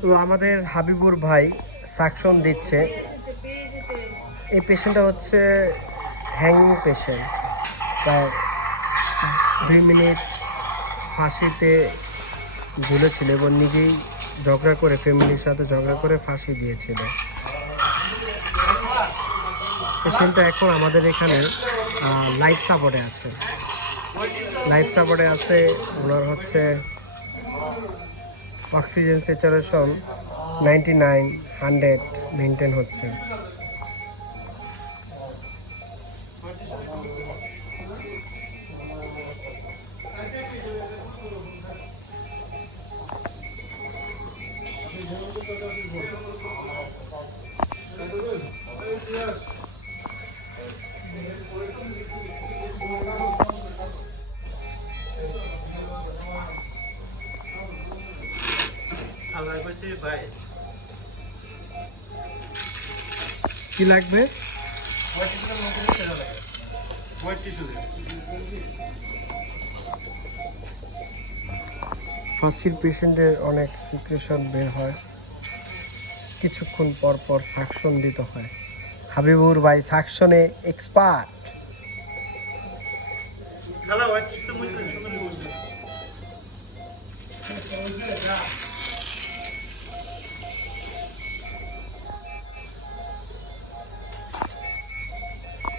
তো আমাদের হাবিবুর ভাই সাকশন দিচ্ছে। এই পেশেন্টটা হচ্ছে হ্যাঙ্গিং পেশেন্ট। প্রায় 2 মিনিট ফাঁসিতে ঝুলেছিল এবং নিজেই ঝগড়া করে, ফ্যামিলির সাথে ঝগড়া করে ফাঁসি দিয়েছিল। পেশেন্টটা এখন আমাদের এখানে লাইফ সাপোর্টে আছে। ওনার হচ্ছে অক্সিজেন স্যাচুরেশন 99, 100 মেনটেন হচ্ছে। কি লাগবে? ফাঁসির পেশেন্টের অনেক সিক্রেশন বের হয়, কিছুক্ষণ পর পর সাকশন দিতে হয়। হাবিবুর ভাই সাকশনে এক্সপার্ট।